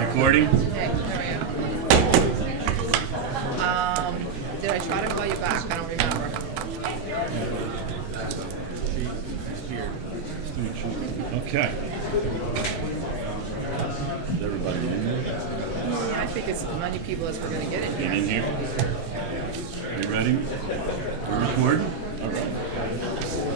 Recording? Okay, there we go. Did I try to call you back? I don't remember. Okay. Is everybody in there? Yeah, I think it's as many people as we're gonna get in Get in here. here? Are you ready? We're recording? All right.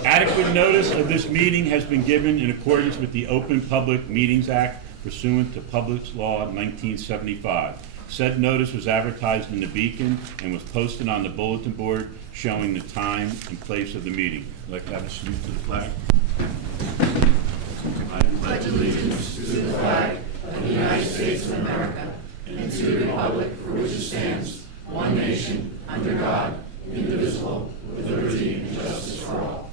Adequate notice of this meeting has been given in accordance with the Open Public Meetings Act pursuant to Public Law 1975. Said notice was advertised in the Beacon and was posted on the bulletin board showing the time and place of the meeting. I'd like to have a salute to the flag. I pledge allegiance to the flag of the United States of America and to the republic for which it stands, one nation, under God, indivisible, with liberty and justice for all.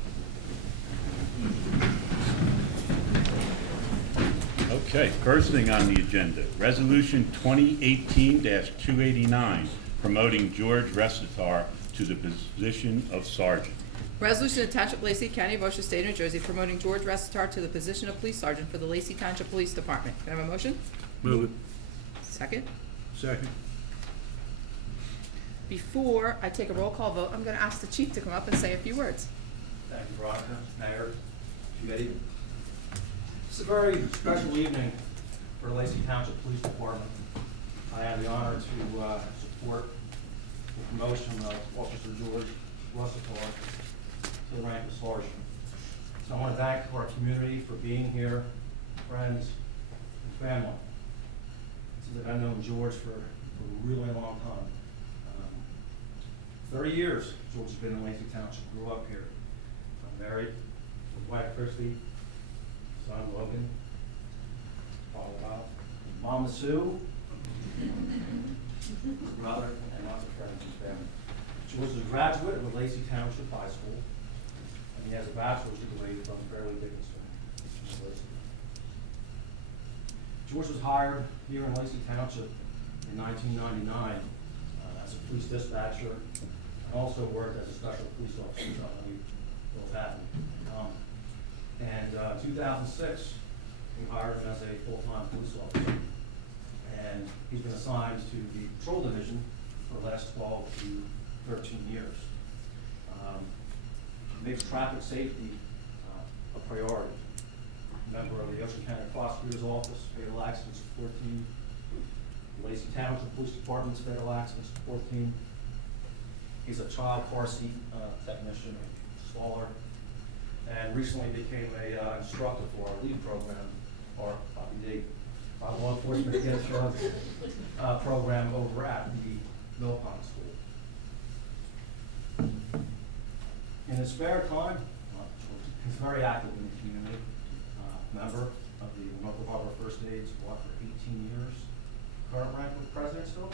Okay, first thing on the agenda, Resolution 2018-289, promoting George Resitar to the position of Sergeant. Resolution to Township of Lacey, County of Ocean, State of New Jersey, promoting George Resitar to the position of Police Sergeant for the Lacey Township Police Department. Can I have a motion? Move it. Second. Second. Before I take a roll call vote, I'm gonna ask the chief to come up and say a few words. Thank you, Veronica, Mayor, Committee. It's a very special evening for the Lacey Township Police Department. I have the honor to support the promotion of Officer George Resitar to the rank of sergeant. So I want to thank our community for being here, friends, and family. Since I've known George for a really long time. 30 years George has been in Lacey Township, grew up here. I'm married with wife Christy, son Logan, father Bob, Mama Sue, brother, and other friends and family. George is a graduate of the Lacey Township High School, and he has a bachelor's degree from Fairleigh Dickinson University. George was hired here in Lacey Township in 1999 as a police dispatcher, and also worked as a special police officer, something we both have in common. And 2006, we hired him as a full-time police officer. And he's been assigned to the patrol division for the last 12 to 13 years. Makes traffic safety a priority. Member of the Ocean County Prosecutor's Office, Fatal Accident Support Team, Lacey Township Police Department's Fatal Accident Support Team. He's a child car seat technician, installer, and recently became a instructor for our LEAD program, or RPD, our Law Enforcement Against Drugs program over at the Mill Pond School. In his spare time, he's very active in the community, member of the Norfolk Harbor First Aid Squad for 18 years, current rank with President still.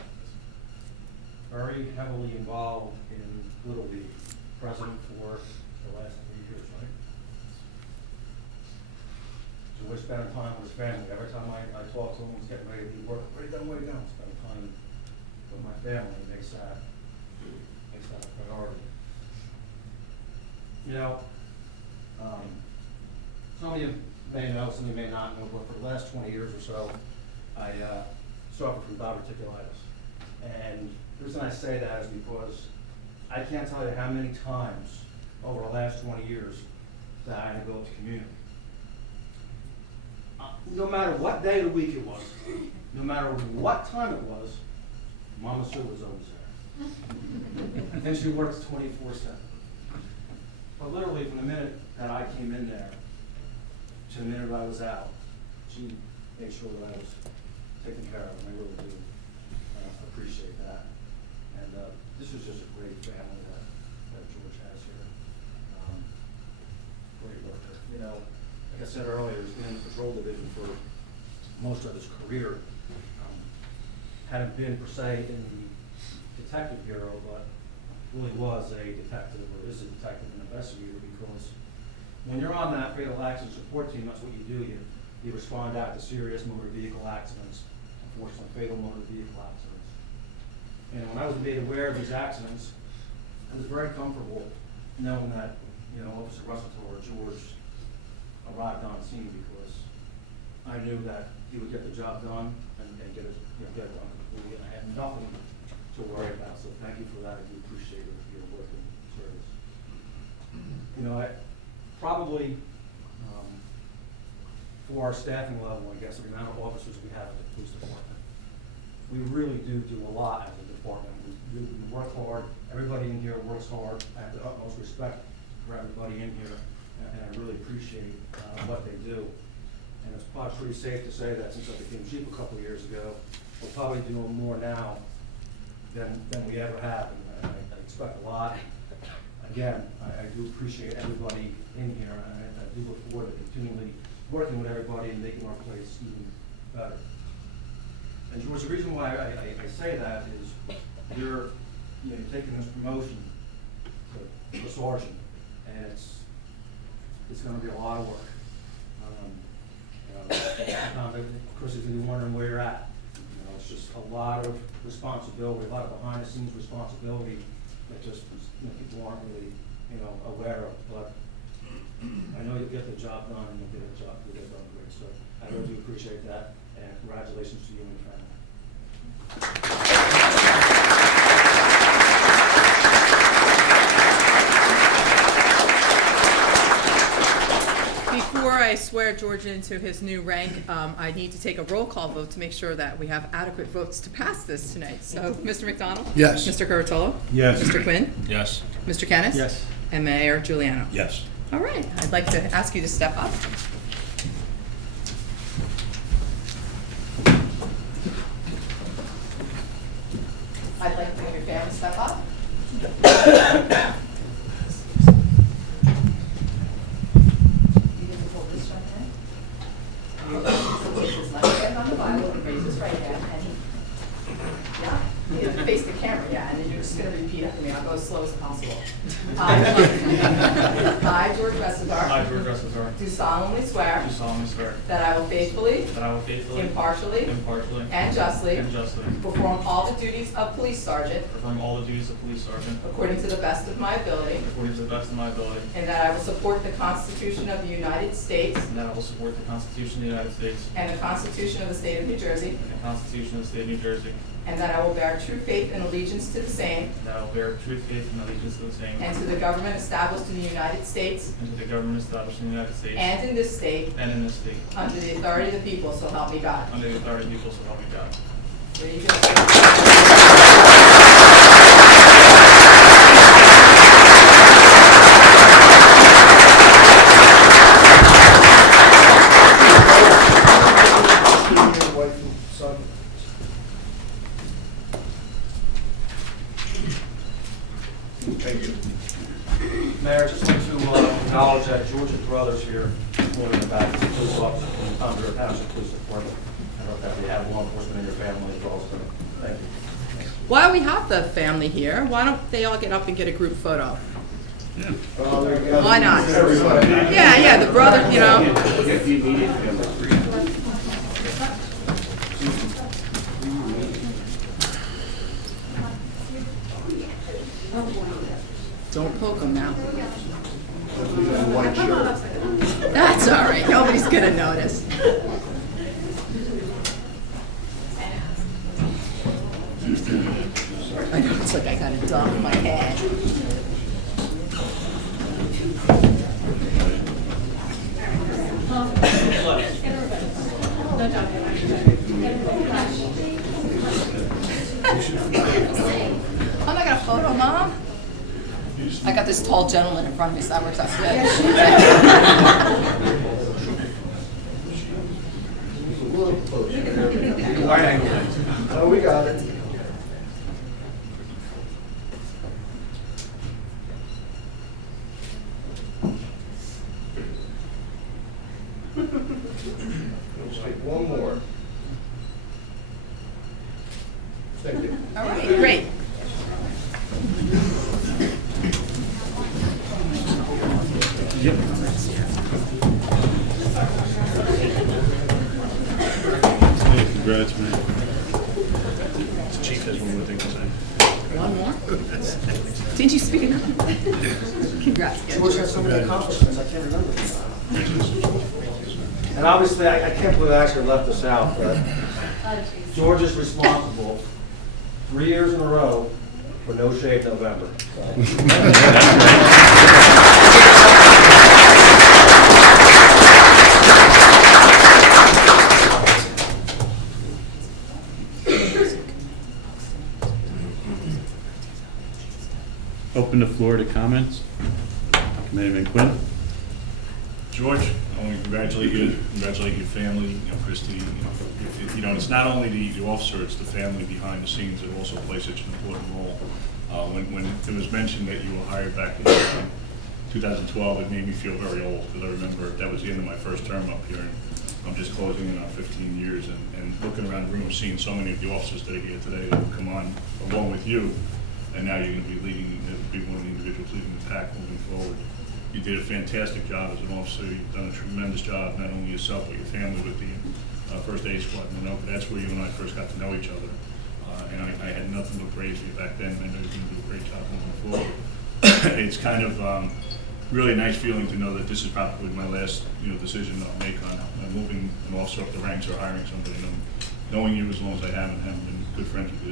Very heavily involved in Little League, president for the last 3 years, right? So we're spending time with his family. Every time I talk to him, he's getting ready to leave work. Where you going, where you going? Spending time with my family makes that a priority. You know, some of you may know, some of you may not know, but for the last 20 years or so, I suffered from diverticulitis. And the reason I say that is because I can't tell you how many times over the last 20 years that I had to go to community. No matter what day of the week it was, no matter what time it was, Mama Sue was always there. And she works 24/7. But literally from the minute that I came in there to the minute I was out, she made sure that I was taken care of, and I really do appreciate that. And this is just a great family that George has here. Great worker. You know, like I said earlier, he's been in the patrol division for most of his career. Hadn't been per se in the detective bureau, but really was a detective, or is a detective and investigator, because when you're on that fatal accident support team, that's what you do. You respond out to serious motor vehicle accidents, unfortunately fatal motor vehicle accidents. And when I was made aware of these accidents, I was very comfortable knowing that, you know, Officer Resitar or George arrived on scene, because I knew that he would get the job done and get it done completely, and I have nothing to worry about, so thank you for that. I do appreciate your work and service. You know, I probably, for our staffing level, I guess, the amount of officers we have at the police department, we really do a lot as a department. We work hard. Everybody in here works hard. I have the utmost respect for everybody in here, and I really appreciate what they do. And it's probably pretty safe to say that since I became chief a couple of years ago, we're probably doing more now than we ever have. And I expect a lot. Again, I do appreciate everybody in here, and I do look forward to continually working with everybody and making our place even better. And George, the reason why I say that is you're taking this promotion to sergeant, and it's going to be a lot of work. Sometimes, of course, if you're wondering where you're at, it's just a lot of responsibility, a lot of behind-the-scenes responsibility that just people aren't really aware of. But I know you'll get the job done, and you'll get it done great. So I really do appreciate that, and congratulations to you and your family. Before I swear George into his new rank, I need to take a roll call vote to make sure that we have adequate votes to pass this tonight. So, Mr. McDonald? Yes. Mr. Curatolo? Yes. Mr. Quinn? Yes. Mr. Kennis? Yes. And Mayor Juliano? Yes. All right, I'd like to ask you to step up. I'd like to have your family step up. You get to hold this right hand. So place his left hand on the Bible and raise his right hand. And you face the camera, yeah, and then you're just going to repeat after me. I'll go as slow as possible. I, George Ressendar. I, George Ressendar. Do solemnly swear. Do solemnly swear. That I will faithfully. That I will faithfully. Impartially. Impartially. And justly. And justly. Perform all the duties of police sergeant. Perform all the duties of police sergeant. According to the best of my ability. According to the best of my ability. And that I will support the Constitution of the United States. And that I will support the Constitution of the United States. And the Constitution of the State of New Jersey. And the Constitution of the State of New Jersey. And that I will bear true faith and allegiance to the same. And that I will bear true faith and allegiance to the same. And to the government established in the United States. And to the government established in the United States. And in this state. And in this state. Under the authority of the people, so help me God. Under the authority of the people, so help me God. There you go. Wife and son. Thank you. Mayor, I just want to acknowledge that George's brothers here, one in the back, is a police officer from the Concord Township Police Department. I don't know if you have law enforcement in your family as well, so thank you. While we have the family here, why don't they all get up and get a group photo? Why not? Yeah, the brother, Don't poke them now. That's all right. Nobody's gonna notice. I know, it's like I got a dog in my head. I'm not gonna photo, Mom. I got this tall gentleman in front of me, so that works out good. Oh, we got it. Let's take one more. Thank you. All right, great. Yep. Hey, congrats, man. The chief has one more thing to say. One more? Didn't you speak enough? Congrats. George has so many accomplishments, I can't remember. And obviously, I can't believe I actually left this out, but George is responsible 3 years in a row for No Shave November. Open the floor to comments. Committeeman Quinn? George, I want to congratulate you, congratulate your family, Christy. It's not only the officer, it's the family behind the scenes that also play such an important role. When it was mentioned that you were hired back in 2012, it made me feel very old, because I remember that was the end of my first term up here, and I'm just closing in on 15 years, and looking around the room, seeing so many of the officers that are here today that have come on along with you, and now you're going to be one of the individuals leading the pack moving forward. You did a fantastic job as an officer. You've done a tremendous job, not only yourself, but your family with the First Aid Squad in Winoka. That's where you and I first got to know each other. And I had nothing but praise for you back then. I know you're going to do a great job moving forward. It's kind of really a nice feeling to know that this is probably my last decision I'll make on moving an officer up the ranks or hiring somebody. And knowing you as long as I have and haven't been good friends with you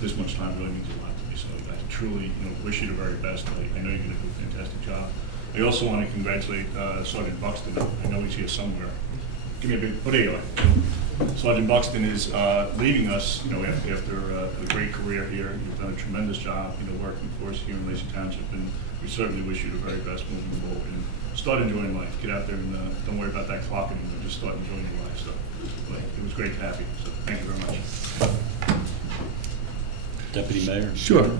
this much time really means a lot to me. So I truly wish you the very best. I know you're going to do a fantastic job. I also want to congratulate Sergeant Buxton. I know he's here somewhere. Give me a big, oh, there you are. Sergeant Buxton is leaving us, after a great career here. You've done a tremendous job, working for us here in Lacey Township, and we certainly wish you the very best moving forward. And start enjoying life. Get out there and don't worry about that clock anymore. Just start enjoying your life. So, it was great to have you. So, thank you very much. Deputy Mayor? Sure.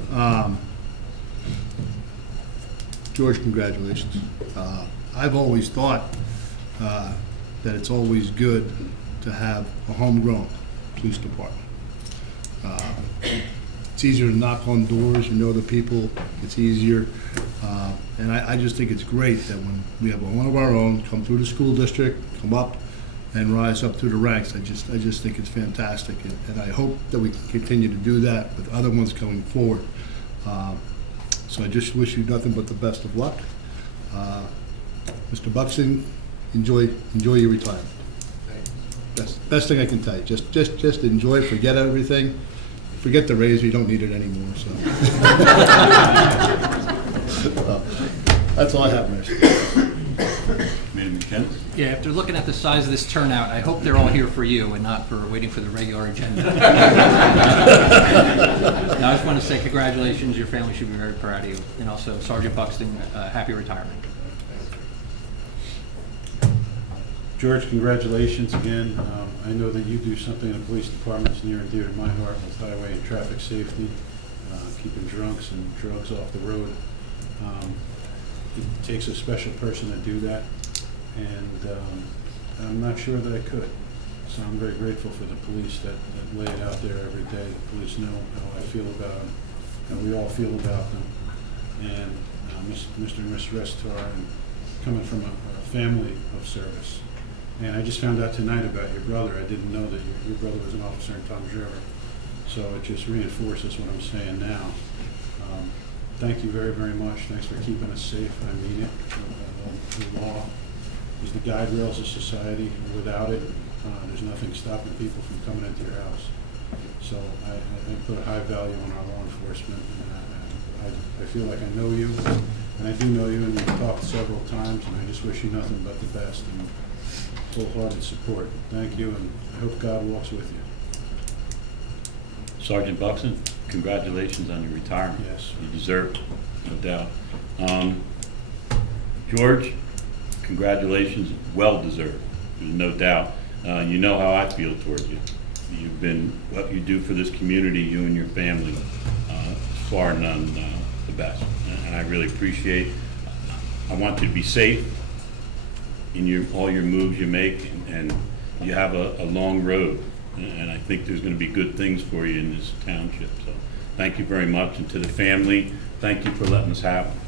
George, congratulations. I've always thought that it's always good to have a homegrown police department. It's easier to knock on doors, the people, it's easier. And I just think it's great that when we have one of our own come through the school district, come up and rise up through the ranks, I just think it's fantastic. And I hope that we can continue to do that with other ones coming forward. So I just wish you nothing but the best of luck. Mr. Buxton, enjoy your retirement. Best thing I can tell you. Just enjoy, forget everything. Forget the raise, you don't need it anymore, so. That's all I have, Mayor. Committeeman Kent? Yeah, after looking at the size of this turnout, I hope they're all here for you and not for waiting for the regular agenda. Now, I just want to say congratulations. Your family should be very proud of you. And also, Sergeant Buxton, happy retirement. George, congratulations again. I know that you do something in the police department that's near and dear to my heart with highway and traffic safety, keeping drunks and drugs off the road. It takes a special person to do that, and I'm not sure that I could. So I'm very grateful for the police that lay it out there every day. The police know how I feel about them, and we all feel about them. And Mr. and Ms. Restar, and coming from a family of service. And I just found out tonight about your brother. I didn't know that your brother was an officer in Toms River. So it just reinforces what I'm saying now. Thank you very, very much. Thanks for keeping us safe. I mean it. The law is the guide rails of society. Without it, there's nothing stopping people from coming into your house. So I put a high value on our law enforcement. And I feel like I know you, and I do know you, and we've talked several times, and I just wish you nothing but the best. And wholehearted support. Thank you, and I hope God walks with you. Sergeant Buxton, congratulations on your retirement. Yes. You deserve it, no doubt. George, congratulations, well deserved, there's no doubt. You know how I feel towards you. You've been, what you do for this community, you and your family, far and none the best. And I really appreciate, I want you to be safe in all your moves you make, and you have a long road, and I think there's going to be good things for you in this township. So thank you very much, and to the family, thank you for letting us have him.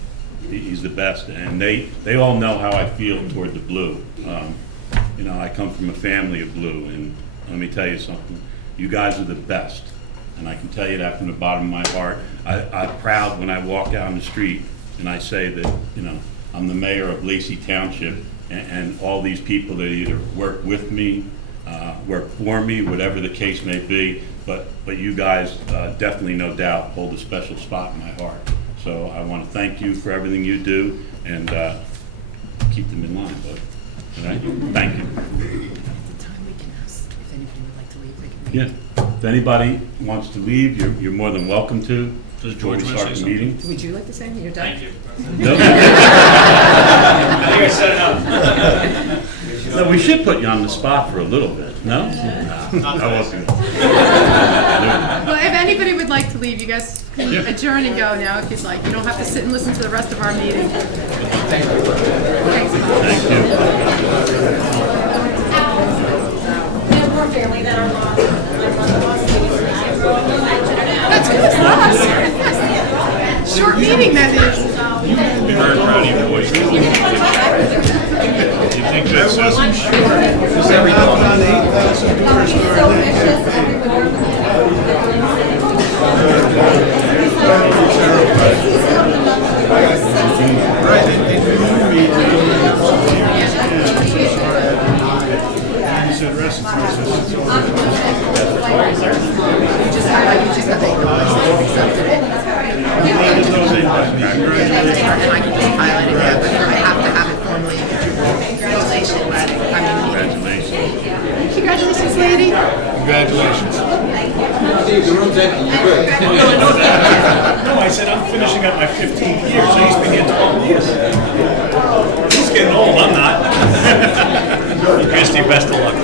He's the best, and they all know how I feel toward the Blue. I come from a family of Blue, and let me tell you something, you guys are the best, and I can tell you that from the bottom of my heart. I'm proud when I walk down the street and I say that, I'm the mayor of Lacey Township, and all these people that either work with me, work for me, whatever the case may be. But you guys definitely, no doubt, hold a special spot in my heart. So I want to thank you for everything you do, and keep them in line, bud. All right? Thank you. Time we can ask if anybody would like to leave, they can leave. Yeah. If anybody wants to leave, you're more than welcome to. Does Before we George want start to say the meeting. Would you like to say anything? You're done? Thank you. No? I think I said enough. No, we should put you on the spot for a little bit, no? Not I wasn't. Well, if anybody would like to leave, you guys can Yeah. adjourn and go now if you'd like. You don't have to sit and listen to the rest of our meeting. Thanks, Bob. Thank you. There's more family that are lost. That's good. That's us. Short meeting that is. Be very proud of you, boys. You think that's... Just every knock on 8,000 doors He's so vicious everywhere. Right, they knew me to do years, and he said, rest in peace. I said, "So You just highlight, you just have to accepted it. And I can just highlight it, yeah, but I have to have it formally. Congratulations. I mean, Congratulations. congratulations, lady. Congratulations. No, I said I'm finishing up my 15th year, so he's been getting 12 years. He's getting old, I'm not. Christy, best of luck.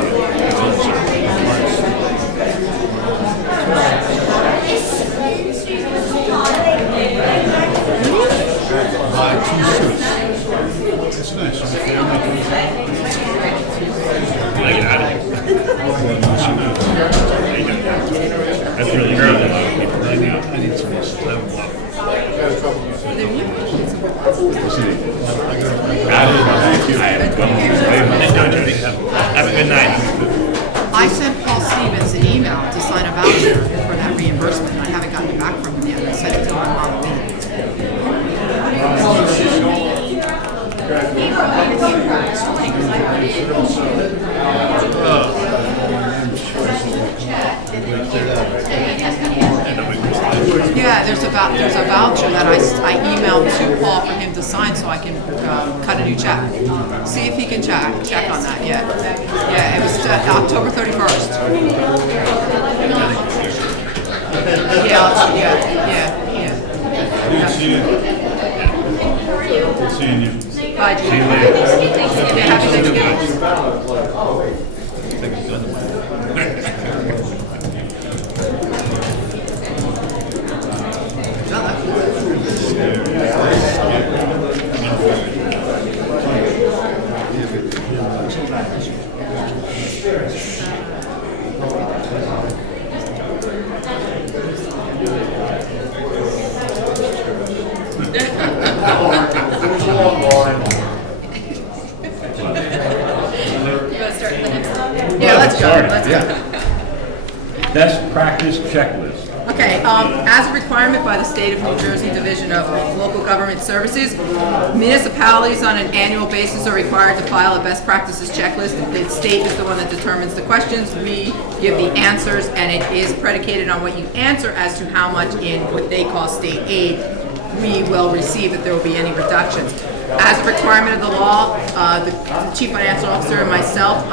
Buy 2 suits. It's nice, my family. Can I get out of here? That's really good. A lot of people right now. I need some more stuff. Have a good night. I sent Paul Stevens an email to sign a voucher for that reimbursement, and I haven't gotten it back from him yet. I sent it to him on the meeting. Yeah, there's a voucher that I emailed to Paul for him to sign so I can cut a new check. See if he can check on that, yeah. Yeah, it was October 31st. Yeah. Good seeing you. Bye, Judy. See you later. Yeah, happy Thanksgiving. Yeah, let's go. Let's go. Best practice checklist. Okay, as a requirement by the State of New Jersey Division of Local Government Services, municipalities on an annual basis are required to file a best practices checklist. The state is the one that determines the questions. We give the answers, and it is predicated on what you answer as to how much in what they call state aid we will receive, if there will be any reductions. As a requirement of the law, the chief financial officer and myself,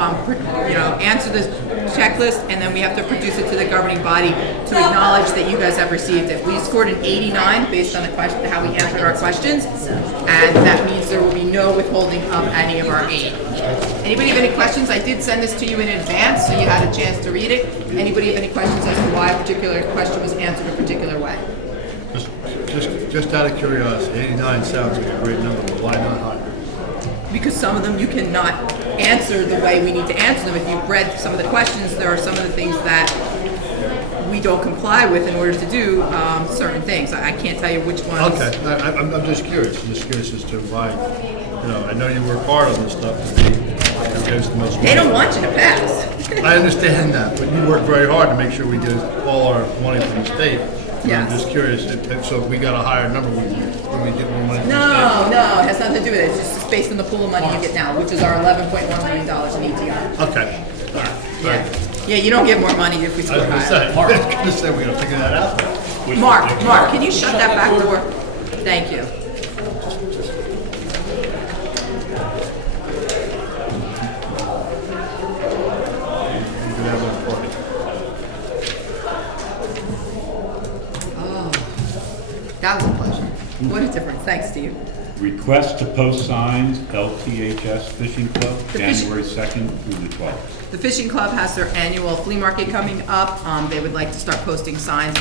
answer this checklist, and then we have to produce it to the governing body to acknowledge that you guys have received it. We scored an 89 based on the question, how we answered our questions, and that means there will be no withholding of any of our aid. Anybody have any questions? I did send this to you in advance, so you had a chance to read it. Anybody have any questions as to why a particular question was answered a particular way? Just out of curiosity, 89 sounds like a great number, but why not higher? Because some of them you cannot answer the way we need to answer them. If you've read some of the questions, there are some of the things that we don't comply with in order to do certain things. I can't tell you which ones. Okay, I'm just curious. I'm just curious as to why, I know you work hard on this stuff to be, against the most. They don't want you to pass. I understand that, but you work very hard to make sure we get all our money from the state. Yes. I'm just curious, so if we got a higher number, would we get more money from the No, state? it has nothing to do with it. It's just based on the pool of money you get now, which is our $11.1 million in ETR. Okay, all right. Yeah, you don't get more money if we score higher. I was gonna say, we're gonna figure that out. Mark, can you shut that back door? Thank you. That was a pleasure. What a difference. Thanks, Steve. Request to post signs, LTHS Fishing Club, The fish- January 2nd through the 12th. The Fishing Club has their annual flea market coming up. They would like to start posting signs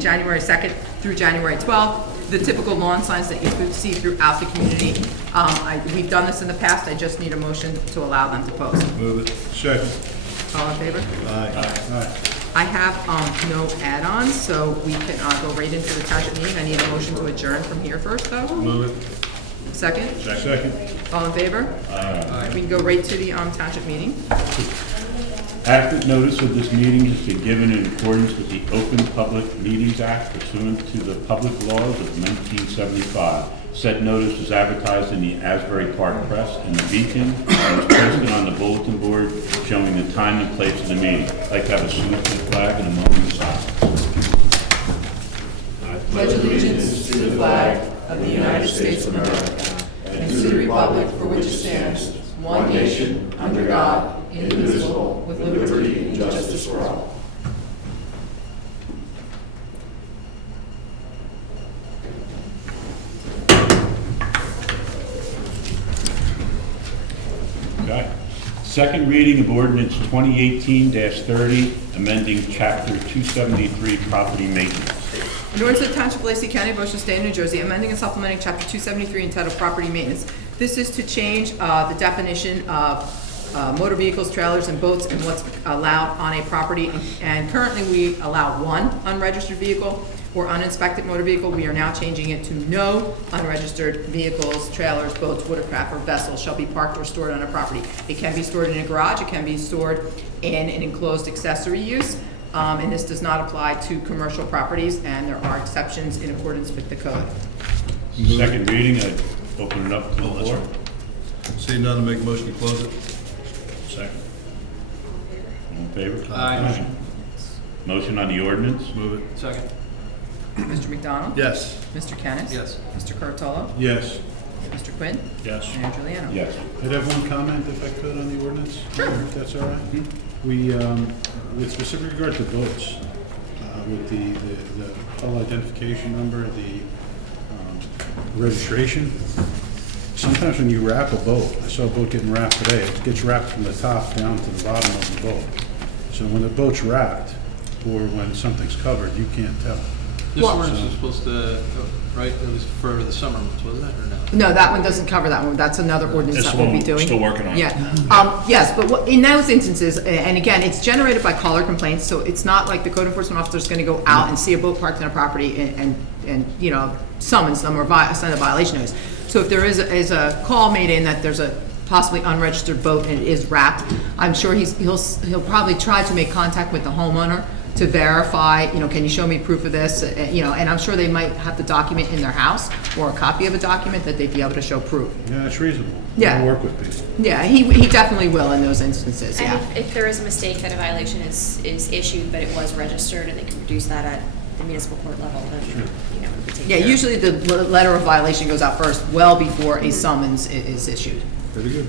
January 2nd through January 12th. The typical lawn signs that you could see throughout the community. We've done this in the past. I just need a motion to allow them to post. Move it. Second. All in favor? Aye. I have no add-ons, so we can go right into the township meeting. I need a motion to adjourn from here first, though. Move it. Second? Second. All in favor? Aye. We can go right to the township meeting. Adequate notice of this meeting has been given in accordance with the Open Public Meetings Act pursuant to the public laws of 1975. Said notice was advertised in the Asbury Park Press and the Beacon and was posted on the bulletin board showing the time and place of the meeting. I'd like to have a salute to the flag and a moment of silence. Pledge allegiance to the flag of the United States of America and to the republic for which it stands, one nation, under God, indivisible, with liberty and justice for all. Okay. Second reading of ordinance 2018-30, amending chapter 273, property maintenance. In order to the Township of Lacey County, Ocean State, New Jersey, amending and supplementing Chapter 273 entitled Property Maintenance. This is to change the definition of motor vehicles, trailers, and boats and what's allowed on a property. And currently, we allow one unregistered vehicle or uninspected motor vehicle. We are now changing it to no unregistered vehicles, trailers, boats, watercraft, or vessels shall be parked or stored on a property. It can be stored in a garage. It can be stored in an enclosed accessory use. And this does not apply to commercial properties, and there are exceptions in accordance with the code. Second reading, I'd open it up to the floor. Seeing none, make a motion to close it. Second. All in favor? Aye. Motion on the ordinance? Move it. Second. Mr. McDonald? Yes. Mr. Kennis? Yes. Mr. Curatolo? Yes. Mr. Quinn? Yes. Mayor Juliano? Yes. I'd have one comment if I could on the ordinance. Sure. If that's all right. We, with specific regard to boats, with the hull identification number, the registration, sometimes when you wrap a boat, I saw a boat getting wrapped today, it gets wrapped from the top down to the bottom of the boat. So when the boat's wrapped, or when something's covered, you can't tell. This ordinance is supposed to, right, it was for the summer months, wasn't it, or no? No, that one doesn't cover that one. That's another ordinance That's that the we'll one be we're doing. still working on. Yeah. Yes, but in those instances, and again, it's generated by caller complaints, so it's not like the code enforcement officer is going to go out and see a boat parked on a property and you know, summons them or send a violation notice. So if there is a call made in that there's a possibly unregistered boat and it is wrapped, I'm sure he'll probably try to make contact with the homeowner to verify, you know, can you show me proof of this? You know, and I'm sure they might have the document in their house or a copy of a document that they'd be able to show proof. Yeah, it's reasonable. Yeah. We'll work with people. Yeah, he definitely will in those instances, And yeah. if there is a mistake that a violation is issued, but it was registered, and they can produce that at the municipal court level, then, you know, it would be taken Yeah, care of. usually the letter of violation goes out first, well before a summons is issued. Very good.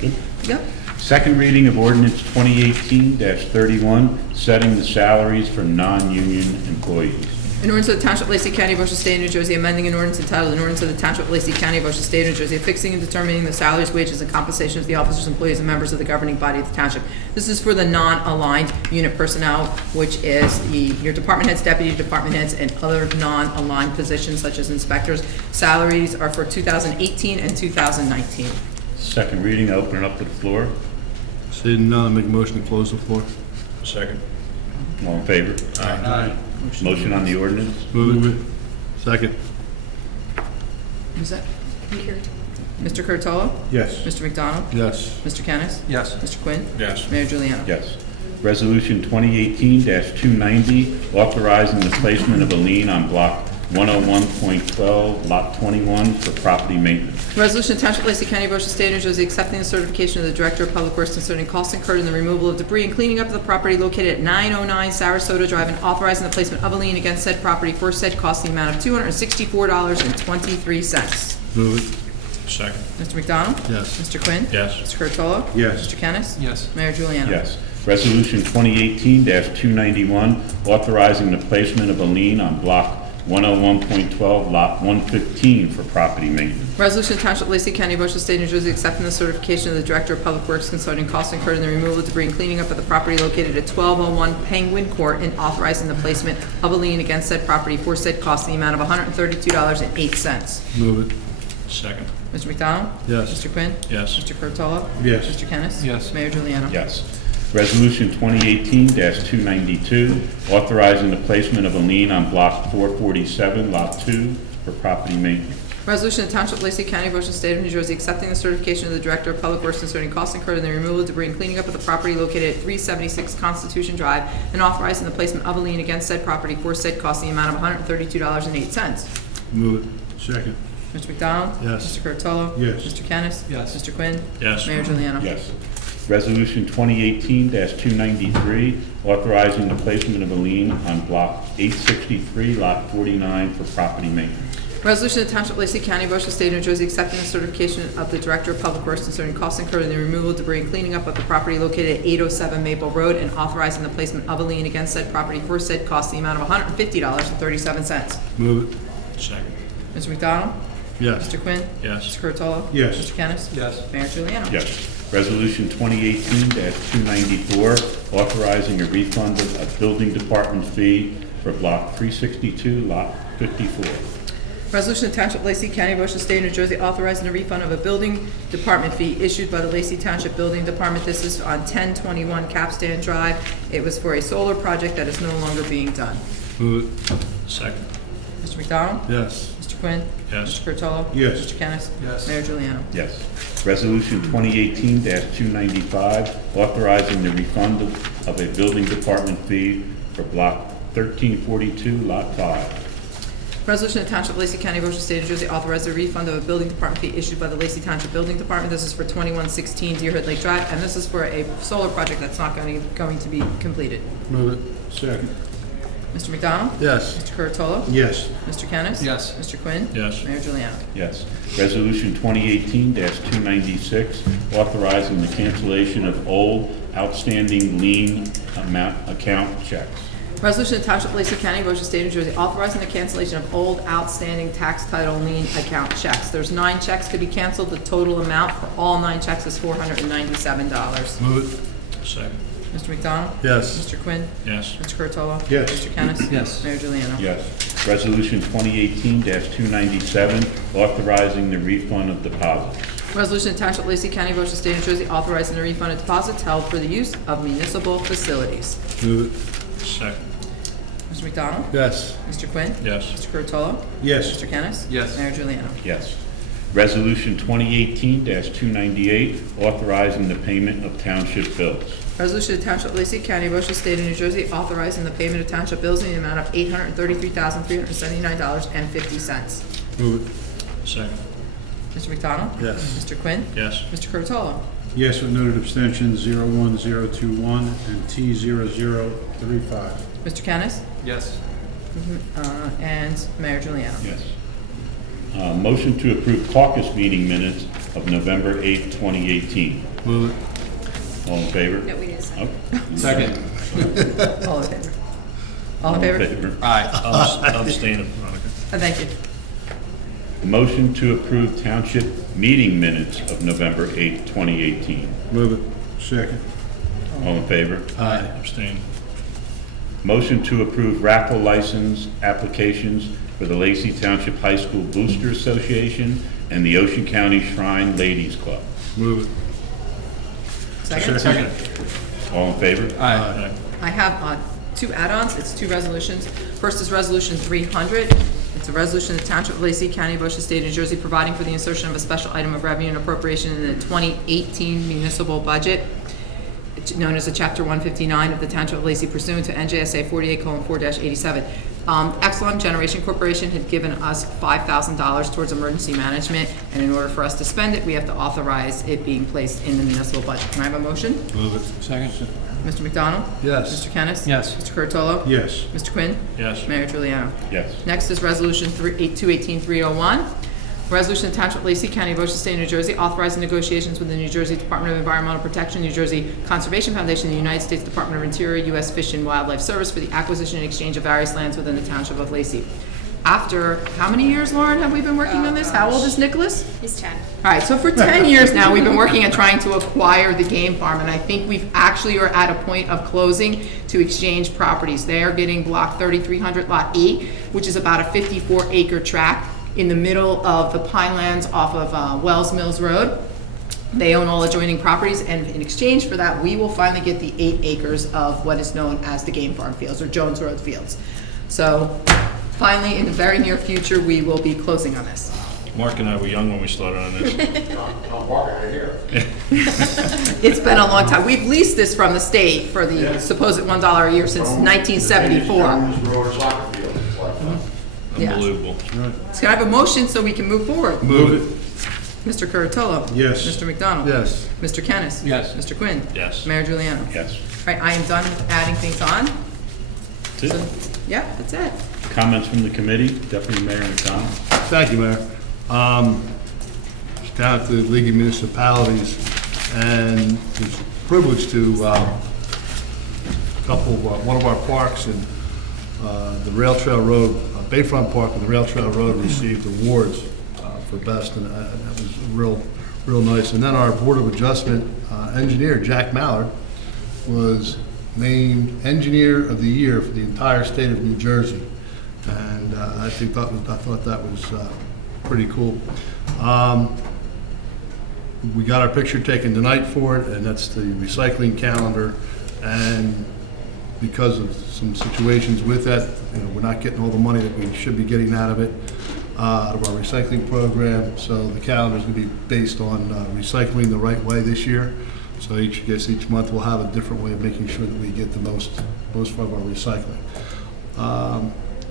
Good. Yep. Second reading of ordinance 2018-31, setting the salaries for non-union employees. In ordinance of the Township of Lacey County, Ocean State, New Jersey, amending an ordinance entitled, an ordinance of the Township of Lacey County, Ocean State, New Jersey, fixing and determining the salaries, wages, and compensation of the officers, employees, and members of the governing body of the township. This is for the non-aligned unit personnel, which is your department heads, deputy department heads, and other non-aligned positions such as inspectors. Salaries are for 2018 and 2019. Second reading, I open it up to the floor. Seeing none, make a motion to close the floor. Second. All in favor? Aye. Motion on the ordinance? Move it. Second. Who's that? Mr. Curatolo? Yes. Mr. McDonald? Yes. Mr. Kennis? Yes. Mr. Quinn? Yes. Mayor Juliano? Yes. Resolution 2018-290, authorizing the placement of a lien on block 101.12, Lot 21 for property maintenance. Resolution to Township of Lacey County, Ocean State, New Jersey, accepting the certification of the Director of Public Works concerning costs incurred in the removal of debris and cleaning up of the property located at 909 Sarasota Drive and authorizing the placement of a lien against said property for said cost in the amount of $264.23. Move it. Second. Mr. McDonald? Yes. Mr. Quinn? Yes. Mr. Curatolo? Yes. Mr. Kennis? Yes. Mayor Juliana? Yes. Resolution 2018-291, authorizing the placement of a lien on Block 101.12, Lot 115 for property maintenance. Resolution to Township of Lacey County, Ocean State, New Jersey, accepting the certification of the Director of Public Works concerning costs incurred in the removal of debris and cleaning up of the property located at 1201 Penguin Court and authorizing the placement of a lien against said property for said cost in the amount of $132.08. Move it. Second. Mr. McDonald? Yes. Mr. Quinn? Yes. Mr. Curatolo? Yes. Mr. Kennis? Yes. Mayor Juliana? Yes. Resolution 2018-292, authorizing the placement of a lien on Block 447, Lot 2 for property maintenance. Resolution to Township of Lacey County, Ocean State of New Jersey, accepting the certification of the Director of Public Works concerning costs incurred in the removal of debris and cleaning up of the property located at 376 Constitution Drive and authorizing the placement of a lien against said property for said cost in the amount of $132.08. Move it. Second. Mr. McDonald? Yes. Mr. Curatolo? Yes. Mr. Kennis? Yes. Mr. Quinn? Yes. Mayor Juliana? Yes. Resolution 2018-293, authorizing the placement of a lien on Block 863, Lot 49 for property maintenance. Resolution to Township of Lacey County, Ocean State, New Jersey, accepting the certification of the Director of Public Works concerning costs incurred in the removal of debris and cleaning up of the property located at 807 Maple Road and authorizing the placement of a lien against said property for said cost in the amount of $150.37. Move it. Second. Mr. McDonald? Yes. Mr. Quinn? Yes. Mr. Curatolo? Yes. Mr. Kennis? Yes. Mayor Juliana? Yes. Resolution 2018-294, authorizing a refund of a building department fee for Block 362, Lot 54. Resolution to Township of Lacey County, Ocean State, New Jersey, authorizing a refund of a building department fee issued by the Lacey Township Building Department. This is on 1021 Capstan Drive. It was for a solar project that is no longer being done. Move it. Second. Mr. McDonald? Yes. Mr. Quinn? Yes. Mr. Curatolo? Yes. Mr. Kennis? Yes. Mayor Juliana? Yes. Resolution 2018-295, authorizing the refund of a building department fee for Block 1342, Lot 5. Resolution to Township of Lacey County, Ocean State, New Jersey, authorize a refund of a building department fee issued by the Lacey Township Building Department. This is for 2116 Deer Hood Lake Drive, and this is for a solar project that's not going to be completed. Move it. Second. Mr. McDonald? Yes. Mr. Curatolo? Yes. Mr. Kennis? Yes. Mr. Quinn? Yes. Mayor Juliana? Yes. Resolution 2018-296, authorizing the cancellation of old outstanding lien account checks. Resolution to Township of Lacey County, Ocean State, New Jersey, authorizing the cancellation of old outstanding tax title lien account checks. There's 9 checks to be canceled. The total amount for all 9 checks is $497. Move it. Second. Mr. McDonald? Yes. Mr. Quinn? Yes. Mr. Curatolo? Yes. Mr. Kennis? Yes. Mayor Juliana? Yes. Resolution 2018-297, authorizing the refund of deposits. Resolution to Township of Lacey County, Ocean State, New Jersey, authorizing the refund of deposits held for the use of municipal facilities. Move it. Second. Mr. McDonald? Yes. Mr. Quinn? Yes. Mr. Curatolo? Yes. Mr. Kennis? Yes. Mayor Juliana? Yes. Resolution 2018-298, authorizing the payment of township bills. Resolution to Township of Lacey County, Ocean State of New Jersey, authorizing the payment of township bills in the amount of $833,379.50. Move it. Second. Mr. McDonald? Yes. Mr. Quinn? Yes. Mr. Curatolo? Yes, with noted abstentions 01021 and T0035. Mr. Kennis? Yes. And Mayor Juliana? Yes. Motion to approve caucus meeting minutes of November 8, 2018. Move it. All in favor? No, we didn't say. Oh. Second. All in favor? All in favor? Aye. Abstain, Veronica. Thank you. Motion to approve township meeting minutes of November 8, 2018. Move it. Second. All in favor? Aye. Abstain. Motion to approve raffle license applications for the Lacey Township High School Booster Association and the Ocean County Shrine Ladies Club. Move it. Second? All in favor? Aye. I have 2 add-ons. It's 2 resolutions. First is Resolution 300. It's a resolution of the Township of Lacey, County of Ocean State, New Jersey, providing for the insertion of a special item of revenue and appropriation in the 2018 municipal budget, known as the Chapter 159 of the Township of Lacey pursuant to NJSA 48:4-87. Exelon Generation Corporation had given us $5,000 towards emergency management, and in order for us to spend it, we have to authorize it being placed in the municipal budget. Can I have a motion? Move it. Second? Mr. McDonald? Yes. Mr. Kennis? Yes. Mr. Curatolo? Yes. Mr. Quinn? Yes. Mayor Juliano? Yes. Next is Resolution 218-301. Resolution of Township of Lacey County, Ocean State, New Jersey, authorizing negotiations with the New Jersey Department of Environmental Protection, New Jersey Conservation Foundation, the United States Department of Interior, U.S. Fish and Wildlife Service for the acquisition and exchange of various lands within the Township of Lacey. After, how many years, Lauren, have we been working on this? How old is Nicholas? He's 10. All right, so for 10 years now, we've been working on trying to acquire the game farm, and I think we've actually are at a point of closing to exchange properties. They are getting block 3300 lot 8, which is about a 54-acre tract in the middle of the Pine Lands off of Wells Mills Road. They own all adjoining properties, and in exchange for that, we will finally get the 8 acres of what is known as the game farm fields, or Jones Road fields. So finally, in the very near future, we will be closing on this. Mark and I were young when we started on this. It's been a long time. We've leased this from the state for the supposed $1 a year since 1974. Yeah. Unbelievable. So can I have a motion so we can move forward? Move it. Mr. Curatolo? Yes. Mr. McDonald? Yes. Mr. Kennis? Yes. Mr. Quinn? Yes. Mayor Juliano? Yes. All right, I am done with adding things on. That's it. So, yeah, that's it. Comments from the committee? Deputy Mayor McDonald? Thank you, Mayor. Just down at the League of Municipalities, and it's a privilege to one of our parks in the Rail Trail Road, Bayfront Park and the Rail Trail Road received awards for best, and that was real nice. And then our Board of Adjustment engineer, Jack Mallard, was named Engineer of the Year for the entire state of New Jersey. And I thought that was pretty cool. We got our picture taken tonight for it, and that's the recycling calendar. And because of some situations with that, we're not getting all the money that we should be getting out of it, out of our recycling program. So the calendar is going to be based on recycling the right way this year. So each month we'll have a different way of making sure that we get the most from our recycling.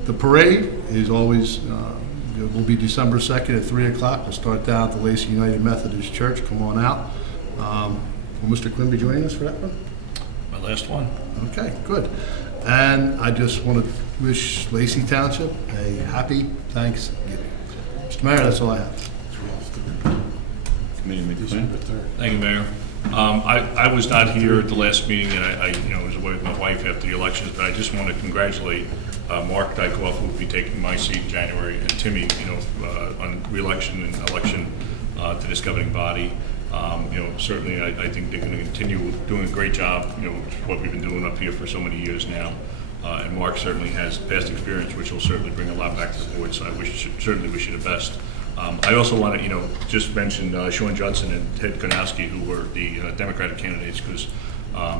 The parade is always, will be December 2nd at 3 o'clock. We'll start down at the Lacey United Methodist Church. Come on out. Will Mr. Quinn be joining us for that one? My last one. Okay, good. And I just want to wish Lacey Township a happy Thanksgiving. Mr. Mayor, that's all I have. Committee Quinn? Thank you, Mayor. I was not here at the last meeting, and I was away with my wife after the elections, but I just want to congratulate Mark Dykoff, who will be taking my seat in January, and Timmy, on re-election and election to this governing body. Certainly I think they're going to continue doing a great job, what we've been doing up here for so many years now. And Mark certainly has past experience, which will certainly bring a lot back to the board, so I certainly wish you the best. I also want to, just mention Sean Judson and Ted Konowski, who were the Democratic candidates, because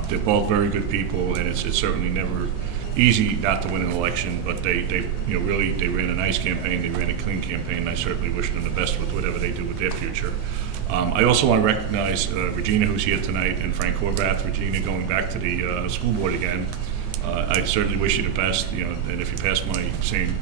they're both very good people, and it's certainly never easy not to win an election, but they ran a nice campaign, they ran a clean campaign, and I certainly wish them the best with whatever they do with their future. I also want to recognize Regina, who's here tonight, and Frank Horvath. Regina, going back to the school board again. I certainly wish you the best, and if you pass my same,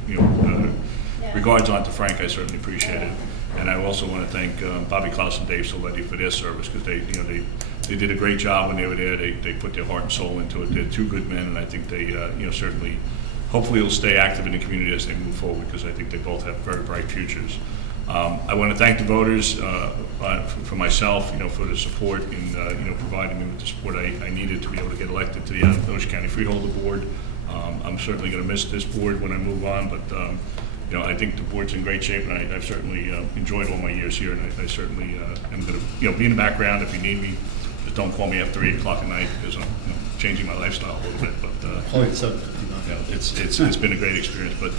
regards on to Frank, I certainly appreciate it. And I also want to thank Bobby Klaus and Dave Soletti for their service, because they did a great job when they were there. They put their heart and soul into it. They're two good men, and I think they, certainly, hopefully will stay active in the community as they move forward, because I think they both have very bright futures. I want to thank the voters for myself, for the support in, providing me with the support I needed to be able to get elected to the Ocean County Freeholder Board. I'm certainly going to miss this board when I move on, but I think the board's in great shape, and I've certainly enjoyed all my years here, and I certainly am going to, be in the background if you need me. Just don't call me after 8 o'clock at night, because I'm changing my lifestyle a little bit. But it's been a great experience. But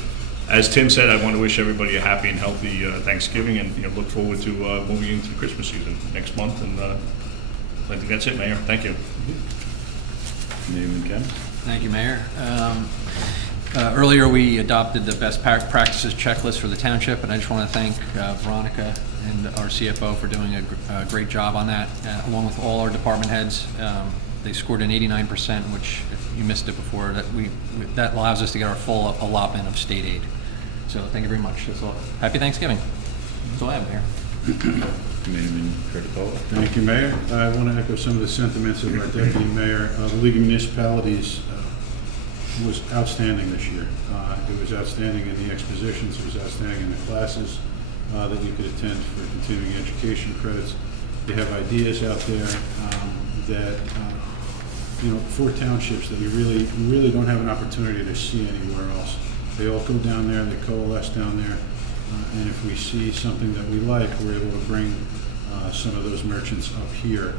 as Tim said, I want to wish everybody a happy and healthy Thanksgiving, and look forward to moving into the Christmas season next month. And I think that's it, Mayor. Thank you. Thank you, Mayor. Earlier, we adopted the best practices checklist for the township, and I just want to thank Veronica and our CFO for doing a great job on that, along with all our department heads. They scored an 89%, which, if you missed it before, that allows us to get our full allotment of state aid. So thank you very much. That's all. Happy Thanksgiving. That's all I have, Mayor. Committeeman Curtis. Thank you, Mayor. I want to echo some of the sentiments of our Deputy Mayor. The League of Municipalities was outstanding this year. It was outstanding in the expositions, it was outstanding in the classes that you could attend for continuing education credits. They have ideas out there that, for townships that you really don't have an opportunity to see anywhere else. They all go down there, they coalesce down there, and if we see something that we like, we're able to bring some of those merchants up here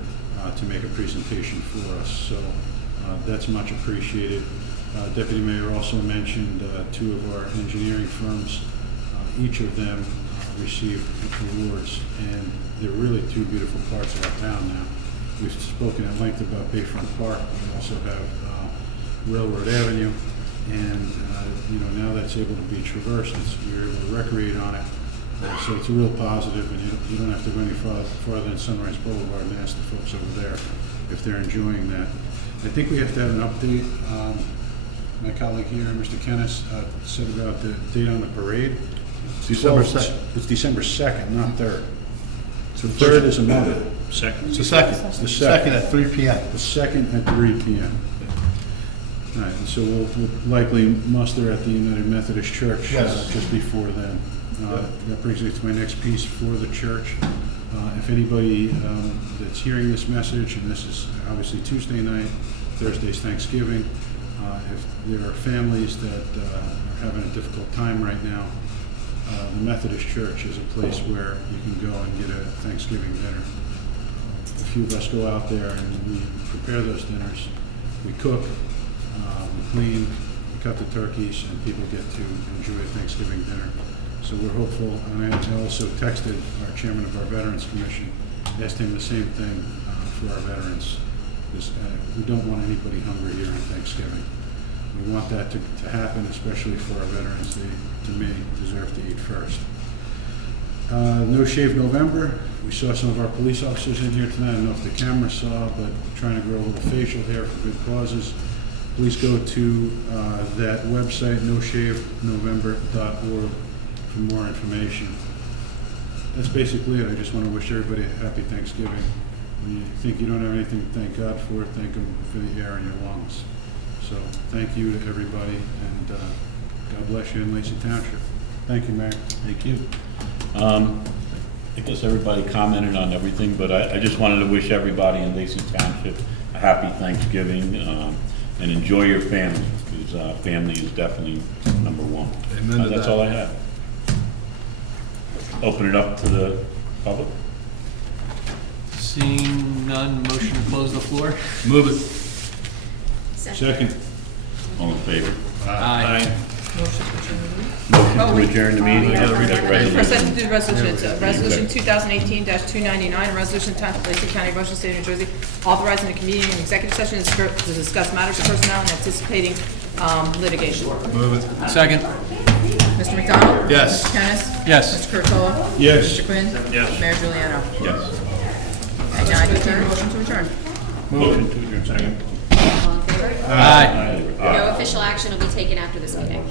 to make a presentation for us. So that's much appreciated. Deputy Mayor also mentioned two of our engineering firms. Each of them received awards, and they're really two beautiful parts of our town now. We've spoken at length about Bayfront Park. We also have Railroad Avenue, and now that's able to be traversed. You're able to recreate on it. So it's a real positive, and you don't have to go any farther than Sunrise Boulevard and ask the folks over there if they're enjoying that. I think we have to have an update. My colleague here, Mr. Kennis, said about the date on the parade. December 2nd. It's December 2nd, not 3rd. So The 3rd is a Monday. Second. It's the second. The Second at 3 p.m. The 2nd at 3 p.m. All right, and so we'll likely muster at the United Methodist Church Yes. just before then. That brings me to my next piece for the church. If anybody that's hearing this message, and this is obviously Tuesday night, Thursday's Thanksgiving, if there are families that are having a difficult time right now, the Methodist Church is a place where you can go and get a Thanksgiving dinner. A few of us go out there and we prepare those dinners. We cook, we clean, we cut the turkeys, and people get to enjoy a Thanksgiving dinner. So we're hopeful, and I also texted our chairman of our Veterans Commission, asked him the same thing for our veterans. Because we don't want anybody hungry here on Thanksgiving. We want that to happen, especially for our veterans. They, to me, deserve to eat first. No Shave November. We saw some of our police officers in here tonight. I don't know if the camera saw, but trying to grow a little facial hair for good causes. Please go to that website, noshavenovember.org, for more information. That's basically it. I just want to wish everybody a happy Thanksgiving. When you think you don't have anything to thank God for, thank Him for the air in your lungs. So thank you to everybody, and God bless you in Lacey Township. Thank you, Mayor. Thank you. I guess everybody commented on everything, but I just wanted to wish everybody in Lacey Township a happy Thanksgiving, and enjoy your family, because family is definitely number one. Amen to That's that. all I have. Open it up to the public. Seeing none, motion to close the floor? Move it. Second. All in favor? Aye. Motion Oh, to wait. adjourn the meeting. First, I have to do the resolutions. Resolution 2018-299, a resolution to Township of Lacey County, Ocean State, New Jersey, authorizing the convening of an executive session to discuss matters of personnel and anticipating litigation. Move it. Second? Mr. McDonald? Yes. Mr. Kennis? Yes. Mr. Curatolo? Yes. Mr. Quinn? Yes. Mayor Juliano? Yes. And now I entertain a motion to adjourn. Motion to adjourn. Second. All in favor? Aye. No official action will be taken after this meeting.